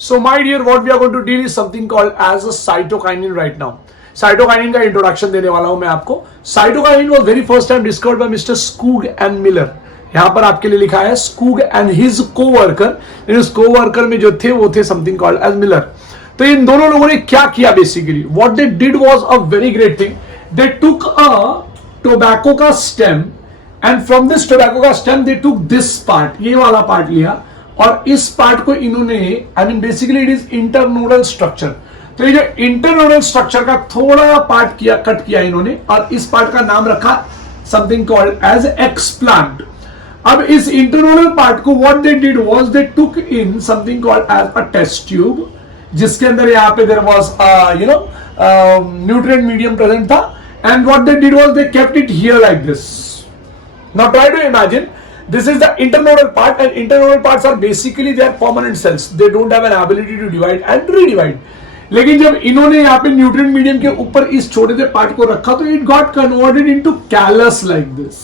So my dear, what we are going to deal is something called as a cytokinin right now. Cytokinin का introduction देने वाला हूं मैं आपको. Cytokinin was very first time discovered by mister Skoog and Miller. यहां पर आपके लिए लिखा है स्कूग एंड हिज कोवर्कर. इस कोवर्कर में जो थे वो थे समथिंग कॉल्ड एज मिलर. तो इन दोनों लोगों ने क्या किया basically, what they did was a very great thing. They took a tobacco का stem and from this tobacco का stem they took this part, ये वाला पार्ट लिया और इस पार्ट को इन्होंने I mean basically it is internodal structure. तो ये जो इंटरनोडल स्ट्रक्चर का थोड़ा पार्ट किया, कट किया इन्होंने और इस पार्ट का नाम रखा समथिंग कॉल्ड एज एक्सप्लांट. अब इस इंटरनोडल पार्ट को what they did was they took in something called as a test tube, जिसके अंदर यहाँ पे there was nutrient medium present था. And what they did was they kept it here like this. Now try to imagine. This is the internodal part, and internodal parts are basically they are permanent cells. They don't have an ability to divide and redivide. लेकिन जब इन्होंने यहाँ पे nutrient medium के ऊपर इस छोटे से पार्ट को रखा तो it got converted into callus like this.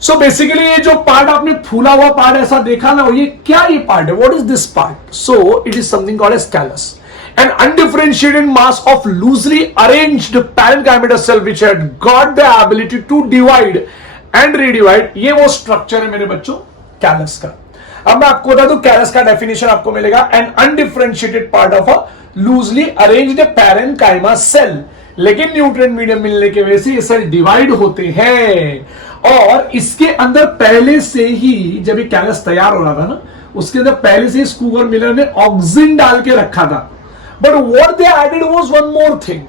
So basically ये जो पार्ट आपने फूला हुआ पार्ट ऐसा देखा ना, ये क्या ये पार्ट है, what is this part. So it is something called as callus. An undifferentiated mass of loosely arranged parenchymatous cell which had got the ability to divide and redivide, ये वो स्ट्रक्चर है मेरे बच्चों कैलस का. अब मैं आपको बता दूं कैलस का डेफिनेशन आपको मिलेगा, an undifferentiated part of a loosely arranged parenchyma cell. लेकिन न्यूट्रिएंट मीडियम मिलने की वजह से ये सेल डिवाइड होते हैं और इसके अंदर पहले से ही जब ये कैलस तैयार हो रहा था ना, उसके अंदर पहले से ही स्कूग और मिलर ने ऑक्सिन डाल के रखा था. But what they added was one more thing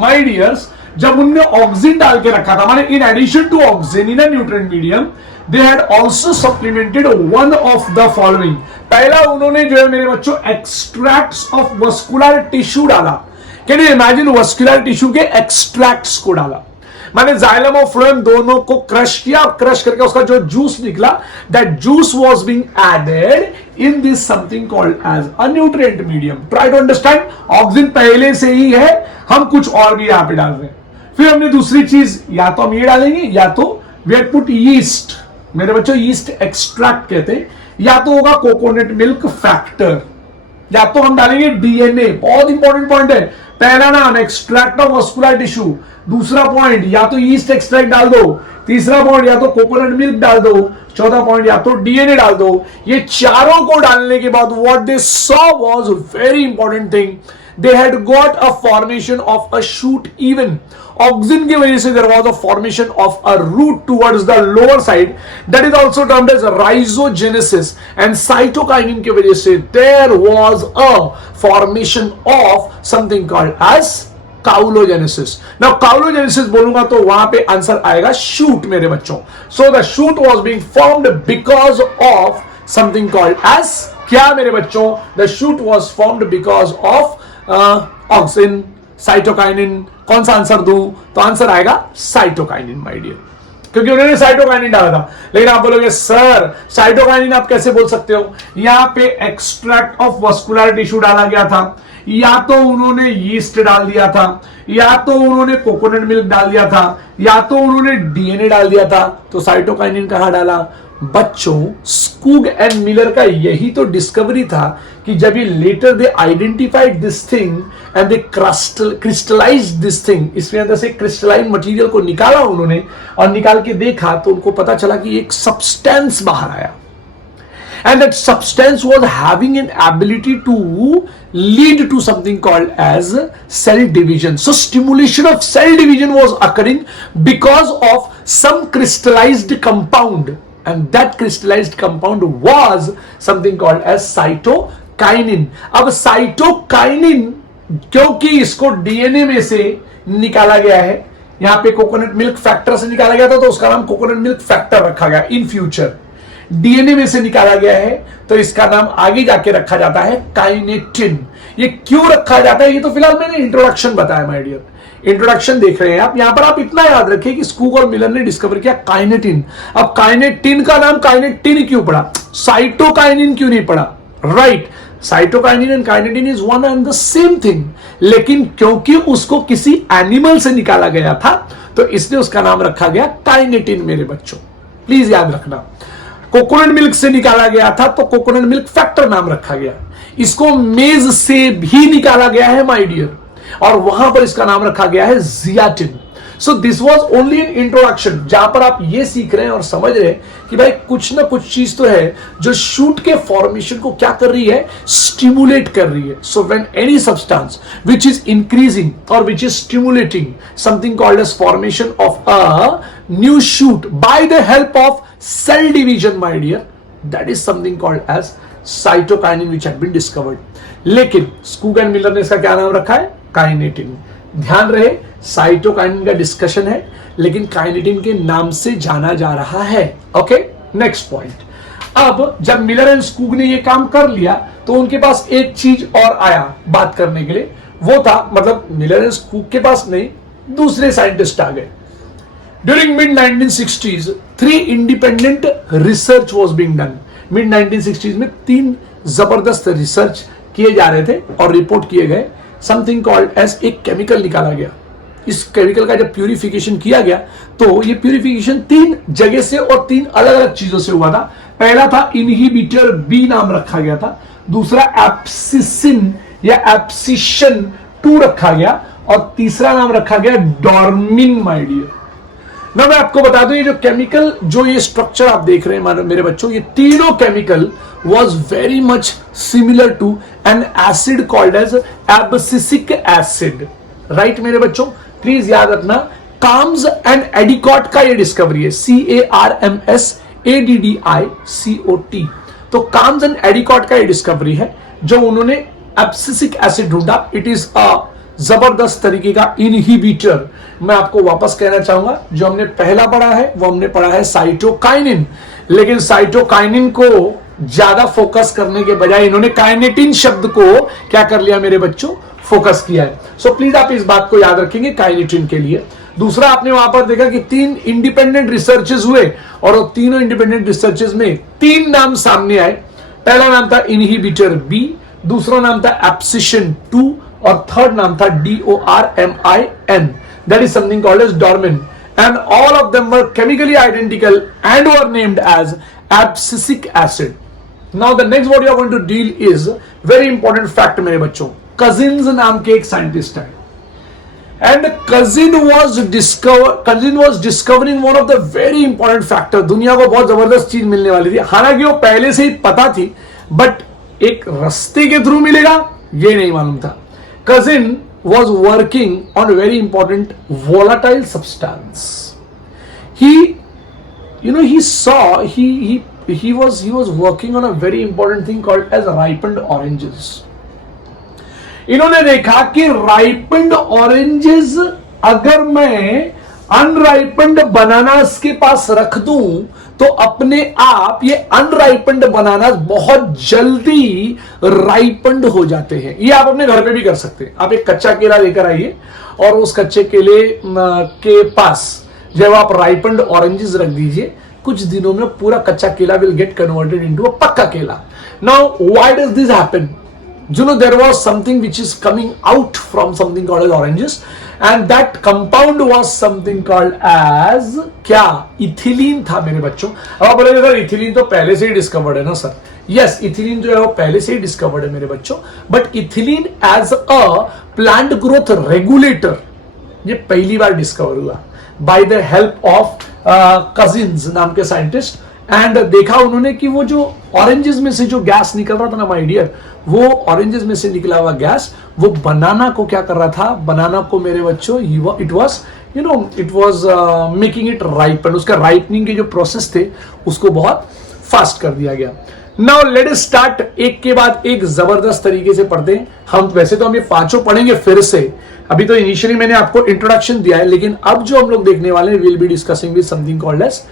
my dears. जब उनने ऑक्सिन डाल के रखा था, माने in addition to auxin in a nutrient medium they had also supplemented one of the following. पहला उन्होंने जो है मेरे बच्चों एक्सट्रैक्ट्स ऑफ वस्कुलर टिश्यू डाला. Can you imagine, vascular tissue के एक्सट्रैक्ट्स को डाला. माने जाइलम और फ्लोएम दोनों को क्रश किया और क्रश करके उसका जो जूस निकला, that juice was being added in this something called as a nutrient medium. Try to understand. Auxin पहले से ही है, हम कुछ और भी यहां पे डाल रहे हैं. फिर हमने दूसरी चीज, या तो हम ये डालेंगे या तो वी हैड पुट यीस्ट. मेरे बच्चों यीस्ट एक्सट्रैक्ट कहते हैं, या तो होगा कोकोनट मिल्क फैक्टर, या तो हम डालेंगे डीएनए. बहुत इंपॉर्टेंट पॉइंट है. पहला नाम एक्सट्रैक्ट ऑफ वस्कुलर टिश्यू, दूसरा पॉइंट या तो यीस्ट एक्सट्रैक्ट डाल दो, तीसरा पॉइंट या तो कोकोनट मिल्क डाल दो, चौथा पॉइंट या तो डीएनए डाल दो. ये चारों को डालने के बाद what they saw was very important thing. They had got a formation of a shoot even. Auxin की वजह से there was a formation of a root towards the lower side that is also termed as rhizogenesis. And cytokinin की वजह से there was a formation of something called as caulogenesis. Now caulogenesis बोलूंगा तो वहां पे आंसर आएगा shoot मेरे बच्चों. So the shoot was being formed because of something called as क्या मेरे बच्चों, the shoot was formed because of auxin, cytokinin. कौन सा आंसर दूं, तो आंसर आएगा साइटोकाइनिन माय डियर, क्योंकि उन्होंने साइटोकाइनिन डाला था. लेकिन आप बोलोगे सर साइटोकाइनिन आप कैसे बोल सकते हो, यहां पे एक्सट्रैक्ट ऑफ वस्कुलर टिश्यू डाला गया था, या तो उन्होंने यीस्ट डाल दिया था, या तो उन्होंने कोकोनट मिल्क डाल दिया था, या तो उन्होंने डीएनए डाल दिया था. तो साइटोकाइनिन कहां डाला बच्चों. स्कूग एंड मिलर का यही तो डिस्कवरी था कि जब ये later they identified this thing and they crystallise this thing, इसके अंदर से क्रिस्टलाइन मटेरियल को निकाला उन्होंने और निकाल के देखा तो उनको पता चला कि एक सब्सटेंस बाहर आया. And that substance was having an ability to lead to something called as cell division. So stimulation of cell division was occurring because of some crystallized compound, and that crystallized compound was something called as cytokinin. अब cytokinin क्योंकि इसको DNA में से निकाला गया है, यहां पे कोकोनट मिल्क फैक्टर से निकाला गया था तो उसका नाम कोकोनट मिल्क फैक्टर रखा गया. इन फ्यूचर डीएनए में से निकाला गया है तो इसका नाम आगे जाके रखा जाता है काइनेटिन. ये क्यों रखा जाता है ये तो फिलहाल मैंने इंट्रोडक्शन बताया माय डियर. इंट्रोडक्शन देख रहे हैं आप, यहां पर आप इतना याद रखिए कि स्कूग और मिलर ने डिस्कवर किया काइनेटिन. अब काइनेटिन का नाम काइनेटिन क्यों पड़ा, साइटोकाइनिन क्यों नहीं पड़ा, right. Cytokinin and kinetin is one and the same thing, लेकिन क्योंकि उसको किसी एनिमल से निकाला गया था तो इसलिए उसका नाम रखा गया काइनेटिन मेरे बच्चों. प्लीज याद रखना. कोकोनट मिल्क से निकाला गया था तो कोकोनट मिल्क फैक्टर नाम रखा गया. इसको मेज से भी निकाला गया है माय डियर, और वहां पर इसका नाम रखा गया है zeatin. So this was only in introduction, जहां पर आप ये सीख रहे हैं और समझ रहे हैं कि भाई कुछ ना कुछ चीज तो है जो शूट के फॉर्मेशन को क्या कर रही है, स्टिमुलेट कर रही है। So when any substance which is increasing और which is stimulating something called as formation of a new shoot by the help of cell division my dear, that is something called as cytokinin which had been discovered. लेकिन Skoog and Miller ने इसका क्या नाम रखा है, kinetin. ध्यान रहे cytokinin का डिस्कशन है लेकिन काइनेटिन के नाम से जाना जा रहा है। Okay, next point. अब जब मिलर एंड स्कूग ने ये काम कर लिया तो उनके पास एक चीज और आया बात करने के लिए, वो था मतलब मिलर एंड स्कूग के पास नहीं, दूसरे साइंटिस्ट आ गए। During mid 1960s 3 independent research was being done. Mid 1960s में 3 जबरदस्त रिसर्च किए जा रहे थे और रिपोर्ट किए गए। समथिंग कॉल्ड एज एक केमिकल निकाला गया। इस केमिकल का जब प्यूरिफिकेशन किया गया तो ये प्यूरिफिकेशन 3 जगह से और 3 अलग अलग चीजों से हुआ था। पहला था इनहिबिटर बी नाम रखा गया था, दूसरा एप्सिसिन या एप्सिशन 2 रखा गया और तीसरा नाम रखा गया डॉर्मिन माय डियर। ना मैं आपको बता दूं ये जो केमिकल, जो ये स्ट्रक्चर आप देख रहे हैं मेरे बच्चों, ये तीनों chemical was very much similar to an acid called as abscisic acid, right मेरे बच्चों? प्लीज याद रखना, काम्स एंड एडिकॉट का ये डिस्कवरी है, CARMSADDICOT। तो काम्स एंड एडिकॉट का ये डिस्कवरी है जो उन्होंने एब्सिसिक एसिड ढूंढा। इट इज अ जबरदस्त तरीके का इनहिबिटर। मैं आपको वापस कहना चाहूंगा जो हमने पहला पढ़ा है वो हमने पढ़ा है साइटोकाइनिन, लेकिन साइटोकाइनिन को ज्यादा फोकस करने के बजाय इन्होंने काइनेटिन शब्द को क्या कर लिया मेरे बच्चों, फोकस किया है। सो प्लीज आप इस बात को याद रखेंगे काइनेटिन के लिए। दूसरा आपने वहां पर देखा कि 3 इंडिपेंडेंट रिसर्चेस हुए और तीनों इंडिपेंडेंट रिसर्चेस में 3 नाम सामने आए। पहला नाम था इनहिबिटर बी, दूसरा नाम था एप्सिशन 2 और थर्ड नाम था DORMIN, that is something called as dormin, and all of them were chemically identical and were named as abscisic acid. Now the next what you are going to deal is very important fact मेरे बच्चों। Cousins नाम के एक scientist है and cousin was discovering one of the very important factor। दुनिया को बहुत जबरदस्त चीज मिलने वाली थी, हालांकि वो पहले से ही पता थी बट एक रास्ते के थ्रू मिलेगा ये नहीं मालूम था। Cousin was working on a very important volatile substance। He was working on a very important thing called as ripened oranges। इन्होंने देखा कि ripened oranges अगर मैं अनराइपेंड बनानास के पास रख दूं तो अपने आप ये अनराइपेंड बनानास बहुत जल्दी राइपेंड हो जाते हैं। ये आप अपने घर पे भी कर सकते हैं। आप एक कच्चा केला लेकर आइए और उस कच्चे केले के पास जब आप राइपेंड ऑरेंजेस रख दीजिए, कुछ दिनों में पूरा कच्चा केला will get converted into a पक्का केला। Now why does this happen? You know, there was something which is coming out from something called as oranges, and that compound was something called as क्या? Ethylene था मेरे बच्चों। अब आप बोलेंगे sir ethylene तो पहले से ही डिस्कवर्ड है ना सर। यस, इथिलीन जो है वो पहले से ही डिस्कवर्ड है मेरे बच्चों, but ethylene as a plant growth regulator ये पहली बार डिस्कवर हुआ by the help of Cousins नाम के साइंटिस्ट। एंड देखा उन्होंने कि वो जो ऑरेंजेस में से जो गैस निकल रहा था ना माय डियर, वो ऑरेंजेस में से निकला हुआ गैस वो बनाना को क्या कर रहा था, बनाना को मेरे बच्चों it was making it ripen. उसका राइपनिंग के जो प्रोसेस थे उसको बहुत फास्ट कर दिया गया। नाउ लेट अस स्टार्ट, एक के बाद एक जबरदस्त तरीके से पढ़ते हैं हम। वैसे तो हम ये पांचों पढ़ेंगे फिर से, अभी तो इनिशियली मैंने आपको इंट्रोडक्शन दिया है, लेकिन अब जो हम लोग देखने वाले हैं will be discussing with something called as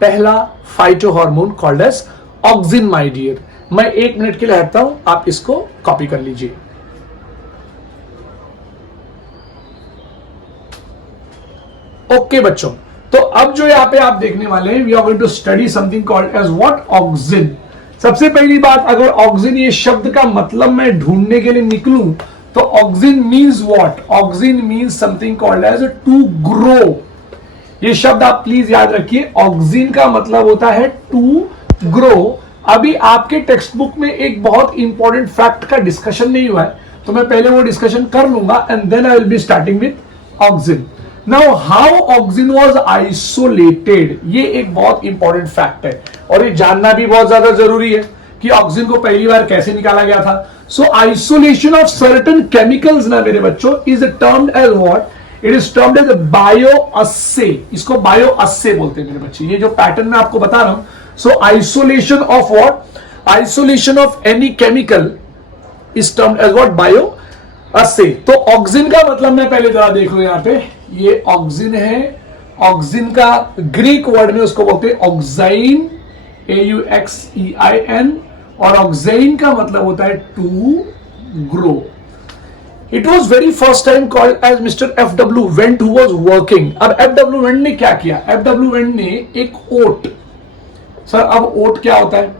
पहला phyto hormone called as auxin my dear. मैं 1 मिनट के लिए हटता हूं, आप इसको कॉपी कर लीजिए। ओके बच्चों, तो अब जो यहां पे आप देखने वाले हैं we are going to study something called as what auxin. सबसे पहली बात, अगर ऑक्सिन ये शब्द का मतलब मैं ढूंढने के लिए निकलूं तो auxin means what? Auxin means something called as to grow. ये शब्द आप प्लीज याद रखिए, ऑक्सिन का मतलब होता है टू ग्रो। अभी आपके टेक्स्ट बुक में एक बहुत इंपॉर्टेंट फैक्ट का डिस्कशन नहीं हुआ है, तो मैं पहले वो डिस्कशन कर लूंगा and then I will be starting with auxin. Now how auxin was isolated, ये एक बहुत इंपॉर्टेंट फैक्ट है और ये जानना भी बहुत ज्यादा जरूरी है कि ऑक्सिन को पहली बार कैसे निकाला गया था. So isolation of certain chemicals ना मेरे बच्चों is termed as what, it is termed as bioassay. इसको बायोअस्से बोलते हैं मेरे बच्चे, ये जो पैटर्न मैं आपको बता रहा हूं. So isolation of what, isolation of any chemical is termed as what, bioassay. तो ऑक्सिन का मतलब मैं पहले जरा देख लो यहां पे, ये ऑक्सिन है. ऑक्सिन का ग्रीक वर्ड में उसको बोलते हैं ऑक्साइन, AUXEIN, और ऑक्साइन का मतलब होता है to grow. It was very first time called as mister FW Went who was working. अब FW वेंट ने क्या किया, FW वेंट ने एक ओट, सर अब ओट क्या होता है,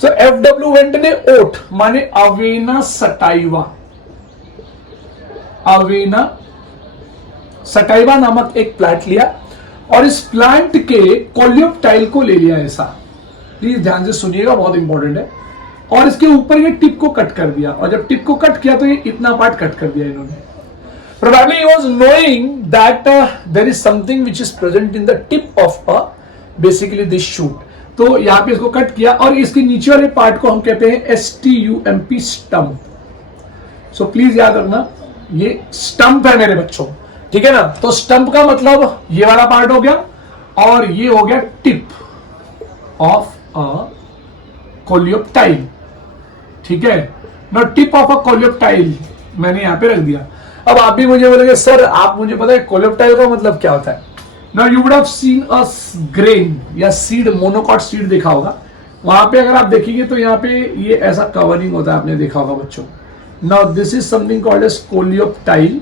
सर FW वेंट ने ओट माने अवेना सटाइवा, अवेना सटाइवा नामक एक प्लांट लिया और इस प्लांट के कोलियोप्टाइल को ले लिया ऐसा. प्लीज ध्यान से सुनिएगा, बहुत इंपॉर्टेंट है. और इसके ऊपर ये टिप को कट कर दिया और जब टिप को कट किया तो ये इतना पार्ट कट कर दिया इन्होंने. Probably he was knowing that there is something which is present in the tip of basically this shoot. तो यहां पे इसको कट किया और इसके नीचे वाले पार्ट को हम कहते हैं STUMP, स्टम्प. सो प्लीज याद रखना ये स्टंप है मेरे बच्चों, ठीक है ना. तो स्टंप का मतलब ये वाला पार्ट हो गया और ये हो गया टिप ऑफ अ कोलियोप्टाइल, ठीक है ना. टिप ऑफ अ कोलियोप्टाइल मैंने यहां पे रख दिया. अब आप भी मुझे बोलेंगे सर आप मुझे पता है कोलियोप्टाइल का मतलब क्या होता है. Now you would have seen a grain या सीड, मोनोकॉट सीड देखा होगा. वहां पे अगर आप देखेंगे तो यहाँ पे ये ऐसा कवरिंग होता है, आपने देखा होगा बच्चों. Now this is something called as coleoptile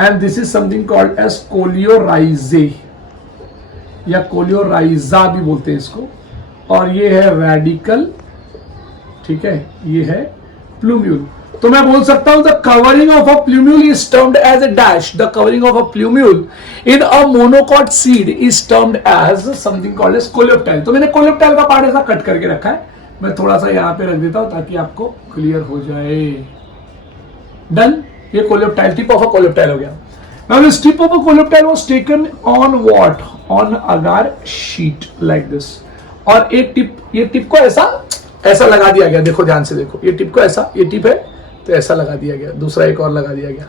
and this is something called as coleorhiza या कोलियोराइजा भी बोलते हैं इसको. और ये है रेडिकल, ठीक है, ये है प्लूम्यूल. तो मैं बोल सकता हूं the covering of a plumule is termed as a dash. The covering of a plumule in a monocot seed is termed as something called as coleoptile. तो मैंने कोलियोप्टाइल का पार्ट ऐसा कट करके रखा है, मैं थोड़ा सा यहां पे रख देता हूं ताकि आपको क्लियर हो जाए. डन. ये coleoptile, tip of a coleoptile हो गया. Now this tip of a coleoptile was taken on what? On agar sheet like this. और एक टिप, ये टिप को ऐसा लगा दिया गया. देखो ध्यान से देखो, ये टिप को ऐसा, ये टिप है तो ऐसा लगा दिया गया, दूसरा एक और लगा दिया गया.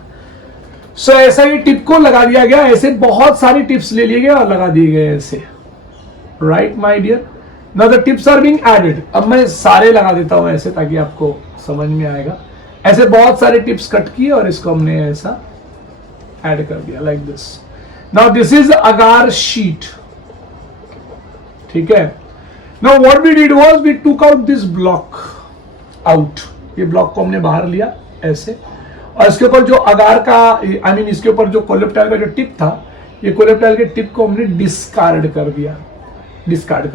सो ऐसा ये टिप को लगा दिया गया. ऐसे बहुत सारी टिप्स ले लिए गए और लगा दिए गए ऐसे. Right my dear. Now the tips are being added. अब मैं सारे लगा देता हूं ऐसे ताकि आपको समझ में आएगा. ऐसे बहुत सारे टिप्स कट किए और इसको हमने ऐसा ऐड कर दिया like this. Now this is agar sheet, ठीक है. Now what we did was we took out this block out. ये ब्लॉक को हमने बाहर लिया ऐसे और इसके ऊपर जो अगार का आई मीन इसके ऊपर जो कोलियोप्टाइल का जो टिप था, ये कोलियोप्टाइल के टिप को हमने डिस्कार्ड कर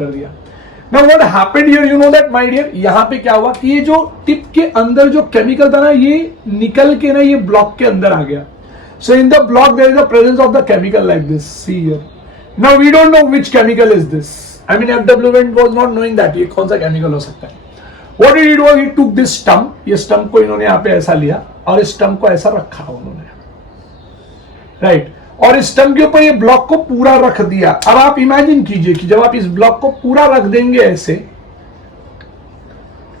दिया. Now what happened here, you know that my dear, यहाँ पे क्या हुआ कि ये जो टिप के अंदर जो केमिकल था ना, ये निकल के ना ये ब्लॉक के अंदर आ गया. So in the block there is the presence of the chemical like this. See here. Now we don't know which chemical is this. I mean FW was not knowing that ये कौन सा chemical हो सकता है. What he did was he took this stump. ये stump को इन्होंने यहाँ पे ऐसा लिया और इस स्टम्प को ऐसा रखा उन्होंने, राइट. और इस स्टम्प के ऊपर ये ब्लॉक को पूरा रख दिया. अब आप इमेजिन कीजिए कि जब आप इस ब्लॉक को पूरा रख देंगे ऐसे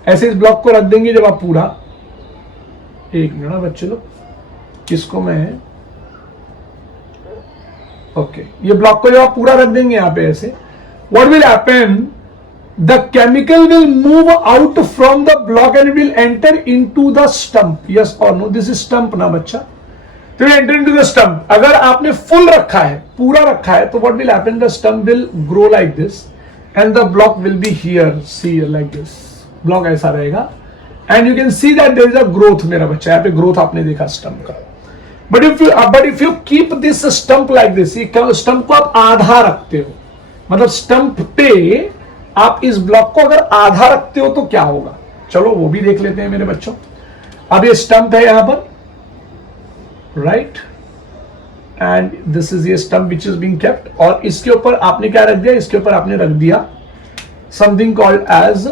इस ब्लॉक को रख देंगे जब आप पूरा, एक मिनट बच्चे लोग, इसको मैं ओके, ये ब्लॉक को जब आप पूरा रख देंगे यहां पे ऐसे, what will happen, the chemical will move out from the block and will enter into the stump. Yes और नो, दिस इज स्टंप ना बच्चा. तो एंटर इनटू द स्टंप. अगर आपने फुल रखा है, पूरा रखा है, तो what will happen, the stump will grow like this and the block will be here, see here like this. Block ऐसा रहेगा and you can see that there is a growth मेरा बच्चा. यहाँ पे ग्रोथ आपने देखा स्टंप का. But if you keep this stump like this, stump को आप आधा रखते हो, मतलब स्टंप पे आप इस ब्लॉक को अगर आधा रखते हो तो क्या होगा, चलो वो भी देख लेते हैं मेरे बच्चों. अब ये स्टंप है यहां पर, राइट, एंड दिस इज ये stump which is being kept. और इसके ऊपर आपने क्या रख दिया, इसके ऊपर आपने रख दिया something called as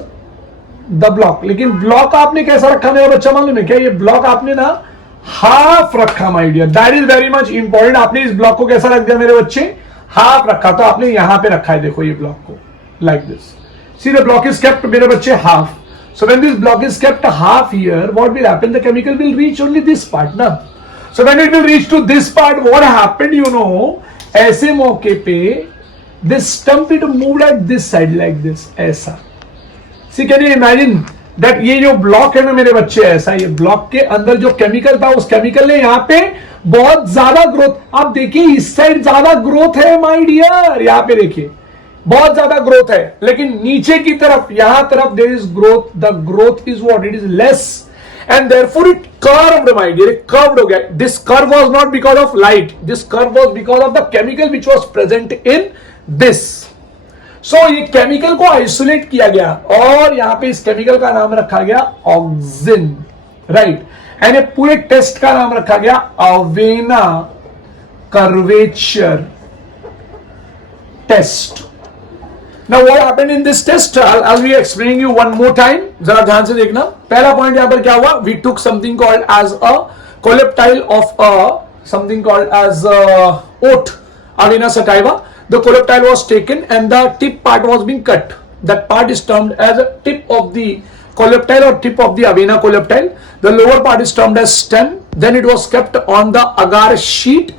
the block. लेकिन ब्लॉक आपने कैसा रखा मेरा बच्चा मालूम है क्या? ये ब्लॉक आपने ना हाफ रखा my dear, that is very much important. आपने इस ब्लॉक को कैसा रख दिया मेरे बच्चे? हाफ रखा। तो आपने यहां पे रखा है, देखो ये ब्लॉक को like this. See the block is kept मेरे बच्चे half. So when this block is kept half here, what will happen? The chemical will reach only this part, na? So when it will reach to this part, what happened? You know, ऐसे मौके पे this stump it moved at this side like this, ऐसा। See, can you imagine that ये जो block है ना मेरे बच्चे, ऐसा ये ब्लॉक के अंदर जो केमिकल था, उस केमिकल ने यहाँ पे बहुत ज्यादा ग्रोथ, आप देखिए इस साइड ज्यादा ग्रोथ है माय डियर, यहाँ पे देखिए बहुत ज्यादा ग्रोथ है, लेकिन नीचे की तरफ यहां तरफ there is growth, the growth is what, it is less, and therefore it curved my dear, curved हो गया। This curve was not because of light, this curve was because of the chemical which was present in this. So ये chemical को isolate किया गया और यहां पे इस केमिकल का नाम रखा गया ऑक्सिन, राइट। एंड ये पूरे टेस्ट का नाम रखा गया Avena curvature test. Now what happened in this test? I'll be explaining you one more time. जरा ध्यान से देखना। पहला पॉइंट यहां पर क्या हुआ? We took something called as a coleoptile of a something called as oat, Avena sativa. The coleoptile was taken and the tip part was being cut. That part is termed as a tip of the coleoptile or tip of the Avena coleoptile. The lower part is termed as stem. Then it was kept on the agar sheet.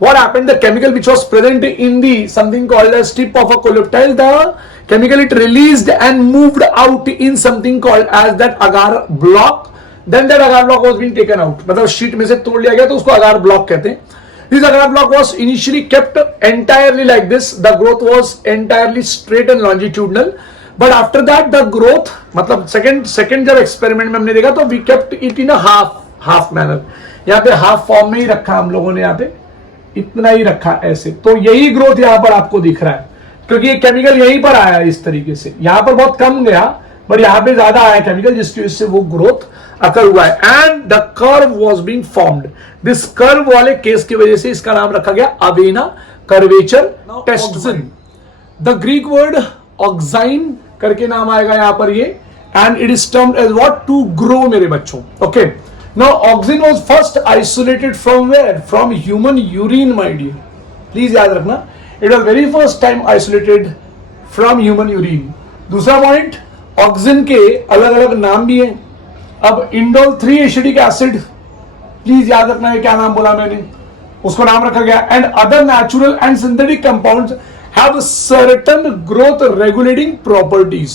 What happened? The chemical which was present in the something called as tip of a coleoptile, the chemical it released and moved out in something called as that agar block. Then that agar block was being taken out. मतलब sheet में से तोड़ लिया गया तो उसको agar block कहते हैं। This agar block was initially kept entirely like this. The growth was entirely straight and longitudinal. But after that the growth, मतलब second जब experiment में हमने देखा तो we kept it in a half manner. यहाँ पे half form में ही रखा हम लोगों ने, यहाँ पे इतना ही रखा ऐसे। तो यही ग्रोथ यहां पर आपको दिख रहा है क्योंकि ये केमिकल यहीं पर आया इस तरीके से। यहां पर बहुत कम गया बट यहां पे ज्यादा आया केमिकल, जिसकी वजह से वो ग्रोथ अकर हुआ है। And the curve was being formed. This curve वाले केस की वजह से इसका नाम रखा गया Avena curvature test. The Greek word auxein करके नाम आएगा यहां पर ये, and it is termed as what, to grow मेरे बच्चों। Okay, now auxin was first isolated from where? From human urine my dear, please याद रखना, it was very first time isolated from human urine। दूसरा point, auxin के अलग अलग नाम भी हैं। अब इंडोल 3 एसिडिक एसिड, प्लीज याद रखना है क्या नाम बोला मैंने, उसको नाम रखा गया। And other natural and synthetic compounds have certain growth regulating properties.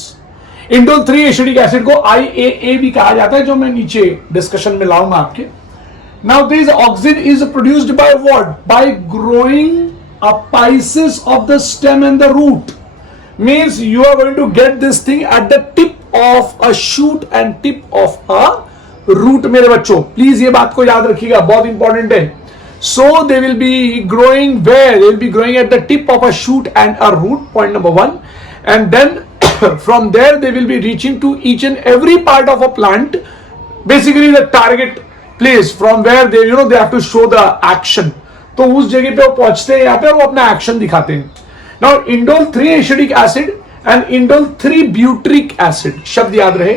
Indole 3 acidic acid को IAA भी कहा जाता है, जो मैं नीचे डिस्कशन में लाऊंगा आपके। Now this auxin is produced by what? By growing apices of the stem and the root. Means you are going to get this thing at the tip of a shoot and tip of a root मेरे बच्चों, please ये बात को याद रखिएगा, बहुत important है। So they will be growing where? They will be growing at the tip of a shoot and a root, point number 1। And then from there they will be reaching to each and every part of a plant, basically the target place from where they they have to show the action। तो उस जगह पे वो पहुंचते हैं यहाँ पे और वो अपना एक्शन दिखाते हैं। Now indole 3 acidic acid and indole 3 butyric acid, शब्द याद रहे,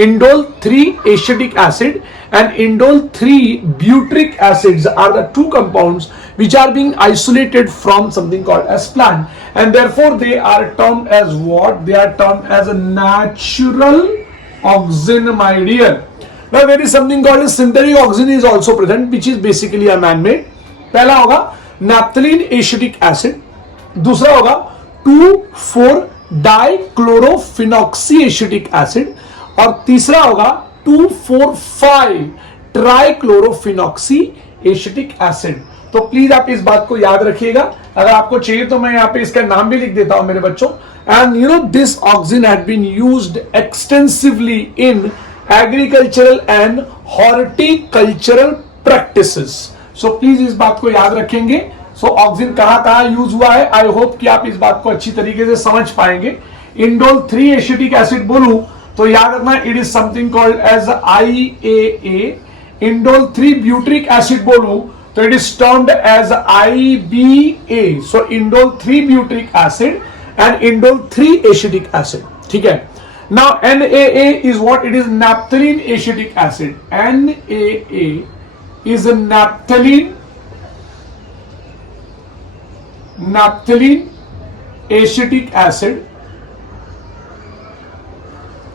indole 3 acidic acid and indole 3 butyric acids are the two compounds which are being isolated from something called as plant, and therefore they are termed as what? They are termed as a natural auxin my dear। Now there is something called as synthetic auxin is also present, which is basically a man-made। पहला होगा naphthalene acidic acid, दूसरा होगा 2,4 डाइक्लोरोफिनॉक्सीएसिटिक acid, और तीसरा होगा 2,4,5 ट्राइक्लोरोफिनॉक्सीएसिटिक acid. तो please आप इस बात को याद रखिएगा, अगर आपको चाहिए तो मैं यहाँ पे इसका नाम भी लिख देता हूं मेरे बच्चों। And this auxin had been used extensively in agricultural and horticultural practices. So please इस बात को याद रखेंगे। सो ऑक्सिन कहां यूज हुआ है, आई होप कि आप इस बात को अच्छी तरीके से समझ पाएंगे। इंडोल 3 एसिटिक एसिड बोलूं तो याद रखना, it is something called as IAA। Indole 3 butyric acid बोलूं तो it is termed as IBA। So indole 3 butyric acid and indole 3 acetic acid, ठीक है। Now NaA is what? It is naphthalene acetic acid. NaA is naphthalene acetic acid,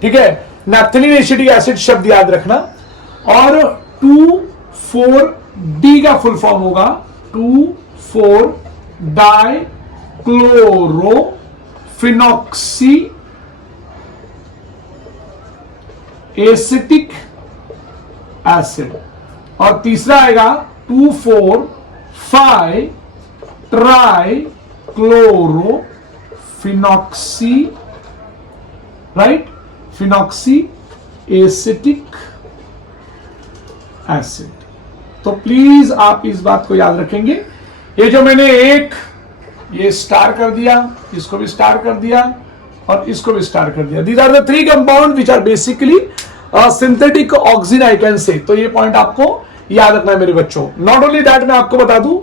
ठीक है। Naphthalene acetic acid शब्द याद रखना। और 2,4-D का full form होगा 2,4-डाइक्लोरोफिनॉक्सी एसिटिक एसिड। और तीसरा आएगा 2,4-5-ट्राइक्लोरोफिनॉक्सी, राइट, फिनॉक्सी एसिटिक एसिड। तो प्लीज आप इस बात को याद रखेंगे। ये जो मैंने ये स्टार कर दिया, इसको भी स्टार कर दिया और इसको भी स्टार कर दिया। These are the 3 compound which are basically synthetic oxygen, I can say. तो ये पॉइंट आपको याद रखना है मेरे बच्चों। नॉट ओनली दैट, मैं आपको बता दूं,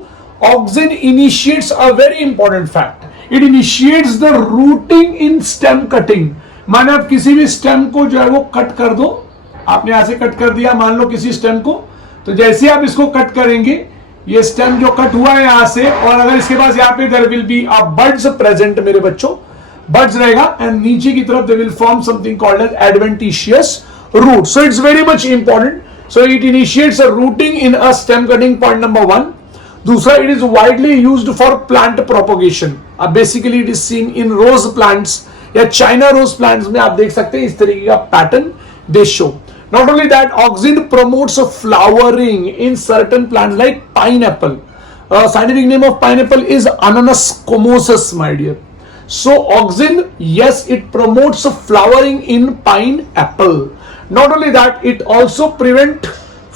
oxygen initiates a very important fact. It initiates the rooting in stem cutting. माने आप किसी भी स्टेम को जो है वो कट कर दो। आपने यहां से कट कर दिया, मान लो किसी स्टेम को, तो जैसे आप इसको कट करेंगे, ये स्टेम जो कट हुआ है यहां से, और अगर इसके पास यहाँ पे there will be a buds present मेरे बच्चों, बड्स रहेगा, एंड नीचे की तरफ they will form something called as adventitious root. So it's very much important. So it initiates a rooting in a stem cutting, point number 1। दूसरा, it is widely used for plant propagation. अब basically it is seen in rose plants या China rose plants में आप देख सकते हैं इस तरीके का pattern they show. Not only that, oxin promotes flowering in certain plants like pineapple. Scientific name of pineapple is Ananas commosus, my dear. So oxin, yes, it promotes flowering in pineapple. Not only that, it also prevent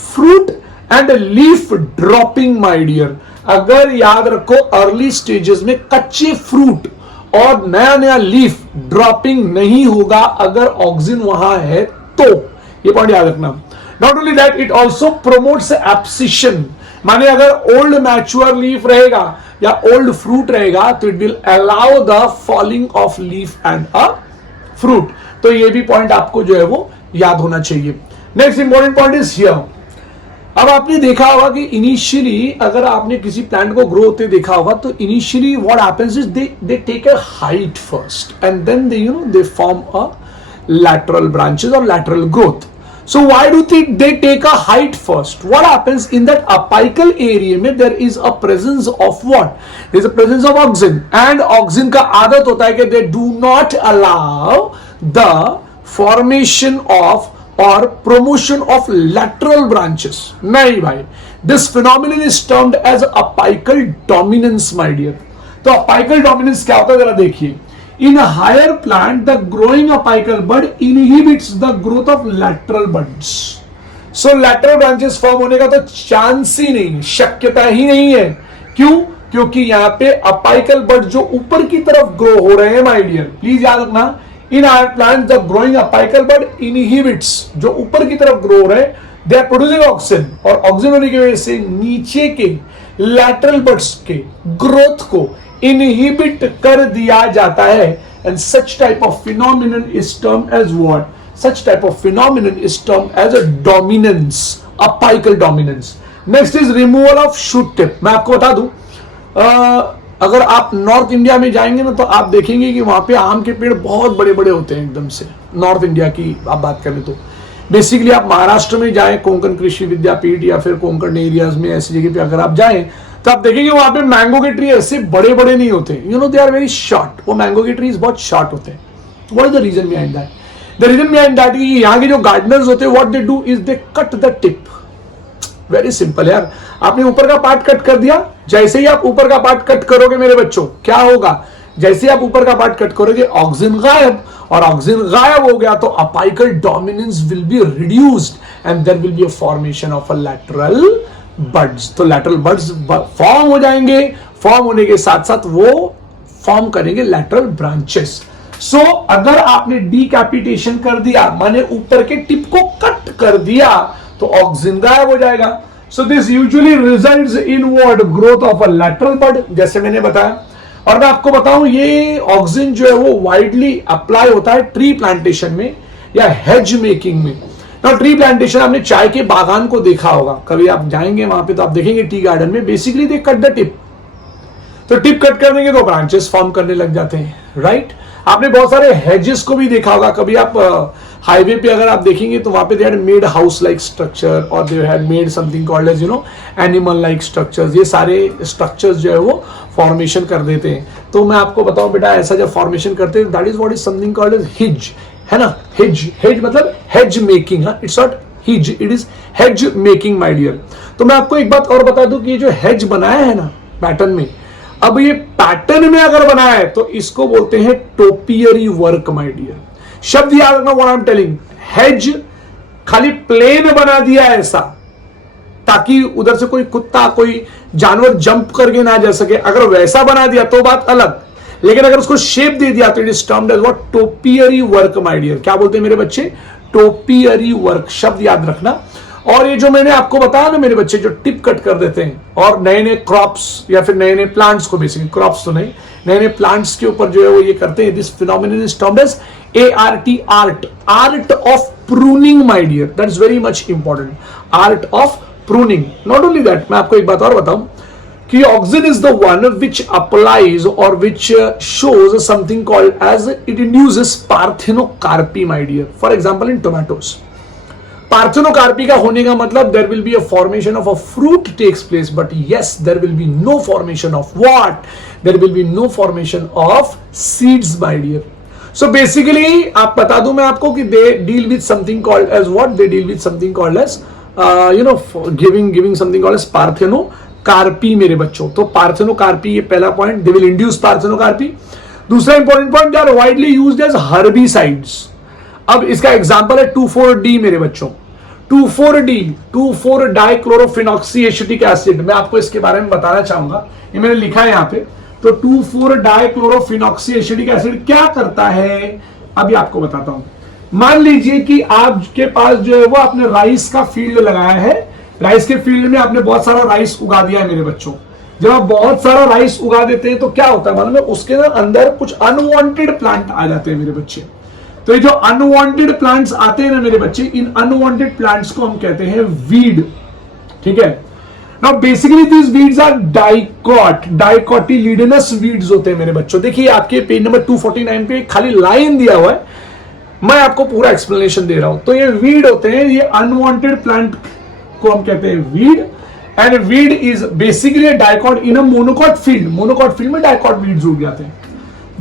fruit and leaf dropping, my dear. अगर याद रखो early stages में कच्चे fruit और नया नया leaf dropping नहीं होगा अगर ऑक्सिन वहां है तो, ये पॉइंट याद रखना। Not only that, it also promotes abscission. माने अगर ओल्ड मैच्योर लीफ रहेगा या ओल्ड फ्रूट रहेगा तो it will allow the falling of leaf and a fruit. तो ये भी पॉइंट आपको जो है वो याद होना चाहिए। Next important point is here. अब आपने देखा होगा कि इनिशियली अगर आपने किसी प्लांट को ग्रो होते देखा होगा तो initially what happens is they take a height first and then they form a lateral branches or lateral growth. So why do they take a height first? What happens in that apical area में there is a presence of what? There is a presence of auxin, and auxin का आदत होता है कि they do not allow the formation of or promotion of lateral branches. नहीं भाई, this phenomenon is termed as apical dominance, my dear. तो apical dominance क्या होता है जरा देखिए। In a higher plant, the growing apical bud inhibits the growth of lateral buds. So lateral branches form होने का तो चांस ही नहीं, शक्यता ही नहीं है। क्यों? क्योंकि यहाँ पे apical bud जो ऊपर की तरफ ग्रो हो रहे हैं, माय डियर, प्लीज याद रखना, in higher plant the growing apical bud inhibits, जो ऊपर की तरफ ग्रो हो रहे हैं, they are producing auxin, और auxin होने की वजह से नीचे के lateral buds के ग्रोथ को इनहिबिट कर दिया जाता है, and such type of phenomenon is termed as what? Such type of phenomenon is termed as a dominance, apical dominance. Next is removal of shoot tip. मैं आपको बता दूं, अगर आप नॉर्थ इंडिया में जाएंगे ना तो आप देखेंगे कि वहां पे आम के पेड़ बहुत बड़े बड़े होते हैं एकदम से। नॉर्थ इंडिया की आप बात करें तो बेसिकली आप महाराष्ट्र में जाएं, कोंकण कृषि विद्यापीठ या फिर कोंकण एरियाज में ऐसी जगह पे अगर आप जाएं तो आप देखेंगे वहां पे मैंगो के ट्री ऐसे बड़े बड़े नहीं होते, दे आर वेरी शॉर्ट। वो मैंगो के ट्रीज बहुत शॉर्ट होते हैं। What is the reason behind that? The reason behind that कि यहाँ के जो गार्डनर्स होते हैं, what they do is they cut the tip. Very simple यार, आपने ऊपर का पार्ट कट कर दिया, जैसे ही आप ऊपर का पार्ट कट करोगे मेरे बच्चों, क्या होगा? जैसे आप ऊपर का पार्ट कट करोगे ऑक्सिन गायब, और ऑक्सिन गायब हो गया तो apical dominance will be reduced and there will be a formation of a lateral buds. तो लैटरल बड्स फॉर्म हो जाएंगे, फॉर्म होने के साथ साथ वो फॉर्म करेंगे लैटरल ब्रांचेस। सो अगर आपने डीकैपिटेशन कर दिया, माने ऊपर के टिप को कट कर दिया, तो ऑक्सिन गायब हो जाएगा। So this usually results in what? Growth of a lateral bud. जैसे मैंने बताया और मैं आपको बताऊं ये ऑक्सिन जो है वो वाइडली अप्लाई होता है ट्री प्लांटेशन में या हेज मेकिंग में। ना ट्री प्लांटेशन आपने चाय के बागान को देखा होगा, कभी आप जाएंगे वहां पे तो आप देखेंगे टी गार्डन में basically they cut the tip, तो टिप कट कर देंगे तो ब्रांचेस फॉर्म करने लग जाते हैं, राइट। आपने बहुत सारे हेजेस को भी देखा होगा, कभी आप हाईवे पे अगर आप देखेंगे तो वहां पे they had made house like structure और they had made something called as animal like structures. ये सारे स्ट्रक्चर्स जो है वो फॉर्मेशन कर देते हैं। तो मैं आपको बताऊं बेटा, ऐसा जब फॉर्मेशन करते हैं that is what is something called as his, है ना। हिज मतलब hedge making, it's not his, it is hedge making my dear. तो मैं आपको एक बात और बता दूं कि ये जो हेज बनाया है ना पैटर्न में, अब ये पैटर्न में अगर बनाया है तो इसको बोलते हैं टोपियरी वर्क माय डियर। शब्द याद रखना what I am telling. Hedge खाली प्लेन बना दिया ऐसा ताकि उधर से कोई कुत्ता कोई जानवर जंप करके ना जा सके, अगर वैसा बना दिया तो बात अलग, लेकिन अगर उसको शेप दे दिया तो it is termed as what topiary work my dear. क्या बोलते हैं मेरे बच्चे? टोपियरी वर्क, शब्द याद रखना। और ये जो मैंने आपको बताया ना मेरे बच्चे, जो टिप कट कर देते हैं और नए नए क्रॉप्स या फिर नए नए प्लांट्स को, बेसिकली क्रॉप्स तो नहीं, नए नए प्लांट्स के ऊपर जो है वो ये करते हैं, this phenomenon is termed as ART, art of pruning my dear. That is very much important, art of pruning. Not only that, मैं आपको एक बात और बताऊं कि auxin is the one which applies और which shows something called as it induces parthenocarpy my dear. For example in tomatoes, parthenocarpy का होने का मतलब there will be a formation of a fruit takes place, but yes there will be no formation of what, there will be no formation of seeds my dear. So basically आप बता दूं मैं आपको कि they deal with something called as what, they deal with something called as giving something called as parthenocarpy मेरे बच्चों। तो parthenocarpy ये पहला point, they will induce parthenocarpy. दूसरा important point, they are widely used as herbicides. अब इसका example है 2,4-D मेरे बच्चों, 2,4-D 2,4-डाइक्लोरोफिनॉक्सी एसिटिक एसिड। मैं आपको इसके बारे में बताना चाहूंगा, ये मैंने लिखा है यहाँ पे। तो 2,4-डाइक्लोरोफिनॉक्सी एसिटिक एसिड क्या करता है अभी आपको बताता हूं। मान लीजिए कि आपके पास जो है वो आपने राइस का फील्ड लगाया है, राइस के फील्ड में आपने बहुत सारा राइस उगा दिया है मेरे बच्चों। जब आप बहुत सारा राइस उगा देते हैं तो क्या होता है मालूम है, उसके अंदर कुछ अनवांटेड प्लांट आ जाते हैं मेरे बच्चे। तो ये जो अनवांटेड प्लांट्स आते हैं ना मेरे बच्चे, इन अनवांटेड प्लांट्स को हम कहते हैं वीड, ठीक है। Now basically this weeds are dicotyledonous weeds होते हैं मेरे बच्चों। देखिए आपके पेज नंबर 249 पे खाली लाइन दिया हुआ है, मैं आपको पूरा एक्सप्लेनेशन दे रहा हूं। तो ये वीड होते हैं, ये अनवांटेड प्लांट को हम कहते हैं weed, and weed is basically dicot in a monocot field. Monocot field में डाइकॉट वीड्स उग जाते हैं।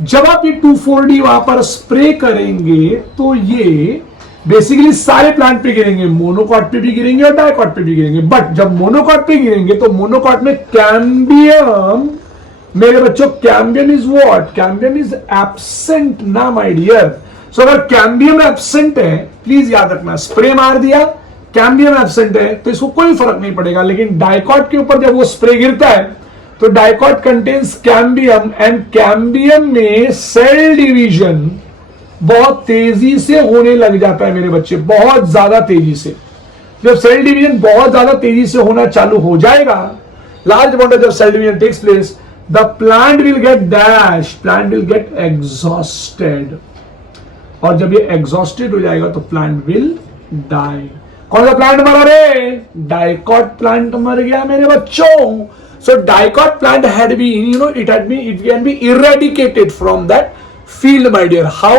जब आप ये 2,4-D वहां पर स्प्रे करेंगे तो ये बेसिकली सारे प्लांट पे गिरेंगे, मोनोकॉट पे भी गिरेंगे और डाइकॉट पे भी गिरेंगे। बट जब मोनोकॉट पे गिरेंगे तो मोनोकॉट में कैम्बियम मेरे बच्चों, cambium is what, cambium is absent ना माय डियर। सो अगर कैम्बियम एब्सेंट है, प्लीज याद रखना, स्प्रे मार दिया कैम्बियम एब्सेंट है तो इसको कोई फर्क नहीं पड़ेगा। लेकिन डाइकॉट के ऊपर जब वो स्प्रे गिरता है तो dicot contains cambium, and cambium में सेल डिवीजन बहुत तेजी से होने लग जाता है मेरे बच्चे, बहुत ज्यादा तेजी से। जब सेल डिवीजन बहुत ज्यादा तेजी से होना चालू हो जाएगा, लार्ज अमाउंट ऑफ जब cell division takes place, the plant will get dash, plant will get exhausted. और जब ये एग्जॉस्टेड हो जाएगा तो प्लांट विल डाई। कौन सा प्लांट मरा रे? डाइकॉट प्लांट मर गया मेरे बच्चों। So dicot plant had been, it can be eradicated from that field, my dear. How?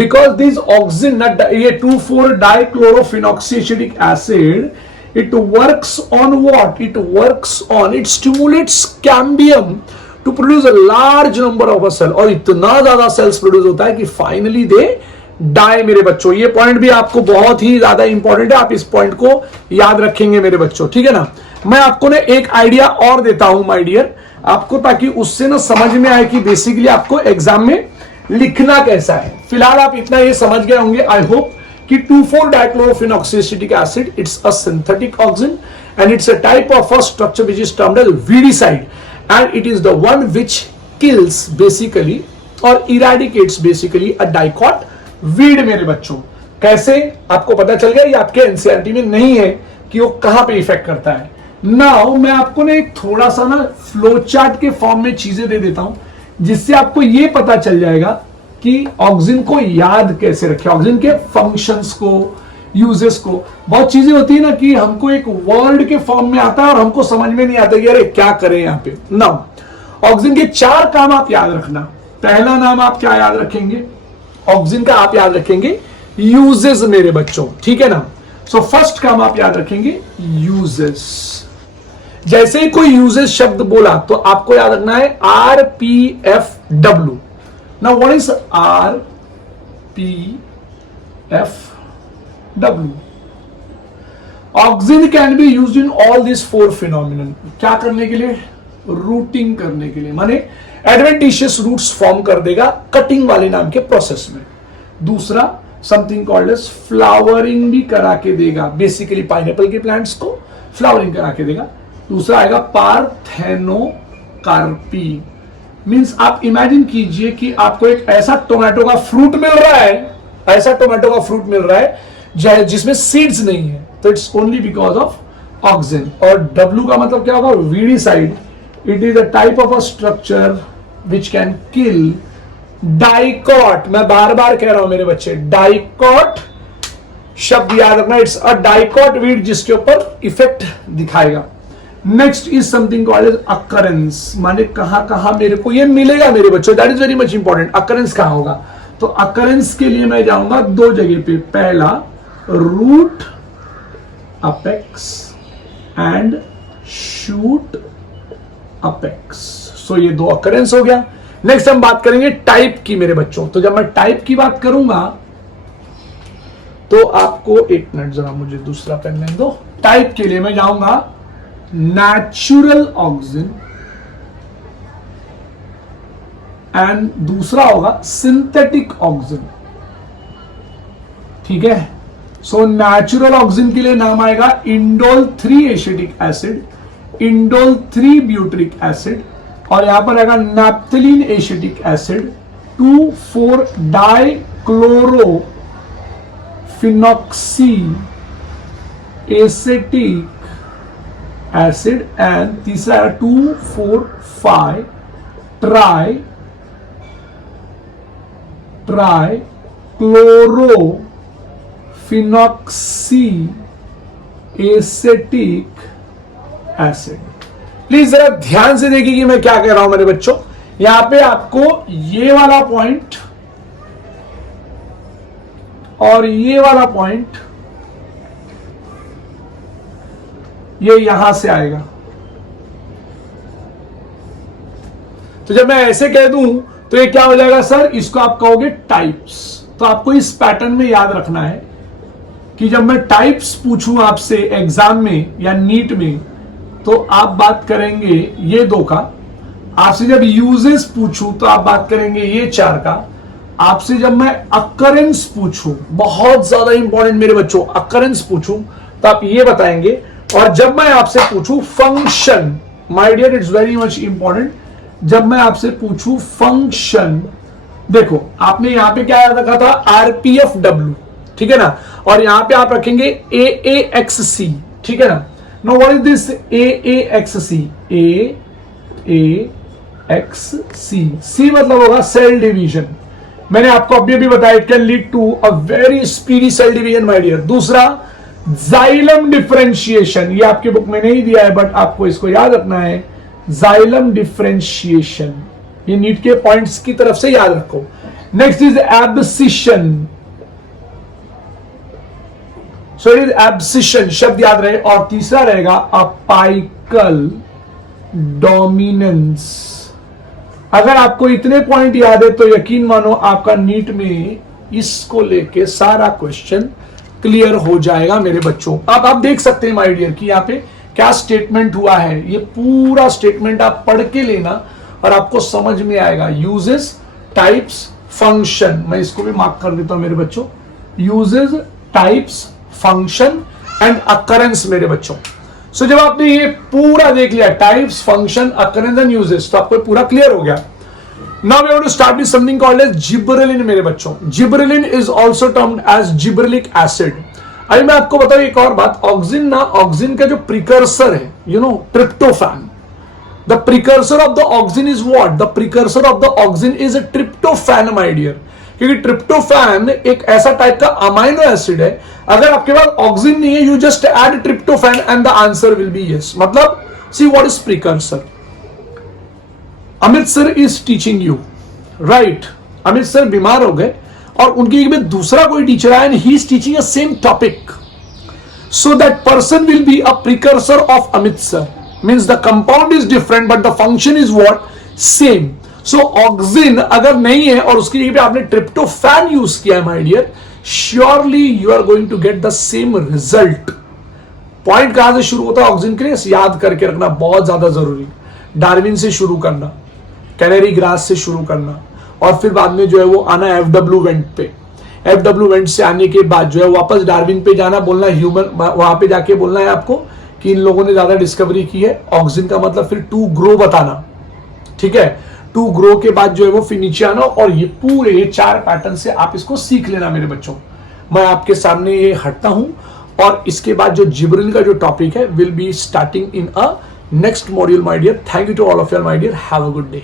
Because this auxin, ये 2,4-dichlorophenoxyacetic acid, it works on what? It stimulates cambium to produce a large number of a cell, और इतना ज्यादा cells produce होता है कि finally they die मेरे बच्चों। ये पॉइंट भी आपको बहुत ही ज्यादा इंपॉर्टेंट है, आप इस पॉइंट को याद रखेंगे मेरे बच्चों, ठीक है ना। मैं आपको ना एक आइडिया और देता हूं माय डियर आपको, ताकि उससे ना समझ में आए कि बेसिकली आपको एग्जाम में लिखना कैसा है। फिलहाल आप इतना ये समझ गए होंगे आई होप कि two four dichlorophenoxyacetic acid, it's a synthetic auxin and it's a type of a structure which is termed as weedicide, and it is the one which kills basically और eradicates basically a dicot weed मेरे बच्चों। कैसे आपको पता चल गया, ये आपके एनसीईआरटी में नहीं है कि वो कहां पे इफेक्ट करता है। नाउ मैं आपको ना एक थोड़ा सा ना फ्लो चार्ट के फॉर्म में चीजें दे देता हूं, जिससे आपको ये पता चल जाएगा कि ऑक्सिन को याद कैसे रखें, ऑक्सिन के फंक्शंस को, यूजेस को। बहुत चीजें होती है ना कि हमको एक वर्ड के फॉर्म में आता है और हमको समझ में नहीं आता कि अरे क्या करें यहां पे। नाउ ऑक्सिन के 4 काम आप याद रखना। पहला नाम आप क्या याद रखेंगे ऑक्सिन का? आप याद रखेंगे यूजेस मेरे बच्चों, ठीक है ना। सो फर्स्ट काम आप याद रखेंगे यूजेस। जैसे ही कोई यूजेस शब्द बोला तो आपको याद रखना है RPFW। Now what is RPFW? Auxin can be used in all this 4 phenomenon. क्या करने के लिए? रूटिंग करने के लिए, माने एडवेंटिशियस रूट्स फॉर्म कर देगा कटिंग वाले नाम के प्रोसेस में। दूसरा समथिंग कॉल्ड एज फ्लावरिंग भी करा के देगा, बेसिकली पाइनएप्पल के प्लांट्स को फ्लावरिंग करा के देगा। दूसरा आएगा पार्थेनोकार्पी, मींस आप इमेजिन कीजिए कि आपको एक ऐसा टोमेटो का फ्रूट मिल रहा है, ऐसा टोमेटो का फ्रूट मिल रहा है जिसमें सीड्स नहीं है, तो it's only because of auxin. और डब्ल्यू का मतलब क्या होगा? Weedicide. It is a type of a structure which can kill dicot. मैं बार बार कह रहा हूं मेरे बच्चे, डाइकॉट शब्द याद रखना। इट्स अ डाइकॉट वीड जिसके ऊपर इफेक्ट दिखाएगा। Next is something called as occurrence, माने कहां कहां मेरे को ये मिलेगा मेरे बच्चों। That is very much important. Occurrence कहां होगा? तो अकरेंस के लिए मैं जाऊंगा 2 जगह पे। पहला root apex and shoot apex. So ये 2 अकरेंस हो गया। नेक्स्ट हम बात करेंगे टाइप की मेरे बच्चों। तो जब मैं टाइप की बात करूंगा तो आपको एक मिनट जरा मुझे दूसरा पेन लेने दो। टाइप के लिए मैं जाऊंगा नेचुरल ऑक्सिन एंड दूसरा होगा सिंथेटिक ऑक्सिन, ठीक है। सो नेचुरल ऑक्सिन के लिए नाम आएगा indole 3 acetic acid, indole 3 butyric acid, और यहां पर आएगा naphthalene acetic acid, 2,4 dichlorophenoxy acetic acid and तीसरा है 2,4,5 ट्राइक्लोरोफिनॉक्सी एसिटिक एसिड। प्लीज जरा ध्यान से देखिए कि मैं क्या कह रहा हूं मेरे बच्चों। यहां पे आपको ये वाला पॉइंट और ये वाला पॉइंट ये यहां से आएगा। तो जब मैं ऐसे कह दूं तो ये क्या हो जाएगा सर? इसको आप कहोगे टाइप्स। तो आपको इस पैटर्न में याद रखना है कि जब मैं टाइप्स पूछूं आपसे एग्जाम में या नीट में तो आप बात करेंगे ये 2 का। आपसे जब यूजेस पूछूं तो आप बात करेंगे ये 4 का। आपसे जब मैं अकरेंस पूछूं, बहुत ज्यादा इंपॉर्टेंट मेरे बच्चों, अकरेंस पूछूं तो आप ये बताएंगे। और जब मैं आपसे पूछूं function, my dear it's very much important, जब मैं आपसे पूछूं फंक्शन, देखो आपने यहां पे क्या याद रखा था? RPFW, ठीक है ना। और यहां पे आप रखेंगे AAXC, ठीक है ना। Now what is this AAXC? AAXC, C मतलब होगा सेल डिवीजन। मैंने आपको अभी भी बताया it can lead to a very speedy cell division my dear. दूसरा जाइलम डिफरेंशिएशन, ये आपके बुक में नहीं दिया है बट आपको इसको याद रखना है, जाइलम डिफरेंशिएशन। ये नीट के पॉइंट्स की तरफ से याद रखो। Next is abscission, so it is abscission, शब्द याद रहे। और तीसरा रहेगा अपाइकल डोमिनेंस। अगर आपको इतने पॉइंट याद है तो यकीन मानो आपका नीट में इसको लेके सारा क्वेश्चन क्लियर हो जाएगा मेरे बच्चों। अब आप देख सकते हैं माय डियर कि यहाँ पे क्या स्टेटमेंट हुआ है। ये पूरा स्टेटमेंट आप पढ़ के लेना और आपको समझ में आएगा। यूजेस, टाइप्स, फंक्शन, मैं इसको भी मार्क कर देता हूं मेरे बच्चों। Uses, types, function and occurrence मेरे बच्चों। सो जब आपने ये पूरा देख लिया, types, function, occurrence and uses, तो आपको पूरा क्लियर हो गया। Now we want to start with something called as gibberellin मेरे बच्चों। Gibberellin is also termed as gibberellic acid. अभी मैं आपको बताऊं एक और बात, ऑक्सिन ना, ऑक्सिन का जो प्रिकर्सर है, you know, tryptophan, The precursor of the auxin is what? The precursor of the auxin is a tryptophan, my dear. क्योंकि ट्रिप्टोफैन एक ऐसा टाइप का अमाइनो एसिड है, अगर आपके पास ऑक्सिन नहीं है, you just add tryptophan and the answer will be yes. मतलब see what is precursor. Amit sir is teaching you, right. Amit sir बीमार हो गए और उनके में दूसरा कोई टीचर आया and he is teaching a same topic. So that person will be a precursor of Amit sir. Means the compound is different but the function is what? Same. So auxin अगर नहीं है और उसकी जगह पे आपने tryptophan use किया है, my dear, surely you are going to get the same result. Point कहां से शुरू होता है ऑक्सिन के लिए, याद करके रखना, बहुत ज्यादा जरूरी. डार्विन से शुरू करना, कैनेरी ग्रास से शुरू करना, और फिर बाद में जो है वो आना एफडब्ल्यू वेंट पे. एफडब्ल्यू वेंट से आने के बाद जो है वापस डार्विन पे जाना, बोलना ह्यूमन, वहां पे जाके बोलना है आपको कि इन लोगों ने ज्यादा डिस्कवरी की है. ऑक्सिन का मतलब फिर टू ग्रो बताना, ठीक है. टू ग्रो के बाद जो है वो फिर नीचे आना, और ये पूरे ये 4 पैटर्न से आप इसको सीख लेना मेरे बच्चों. मैं आपके सामने ये हटता हूं, और इसके बाद जो जिब्रिल का जो टॉपिक है will be starting in a next module, my dear. Thank you to all of you, my dear. Have a good day.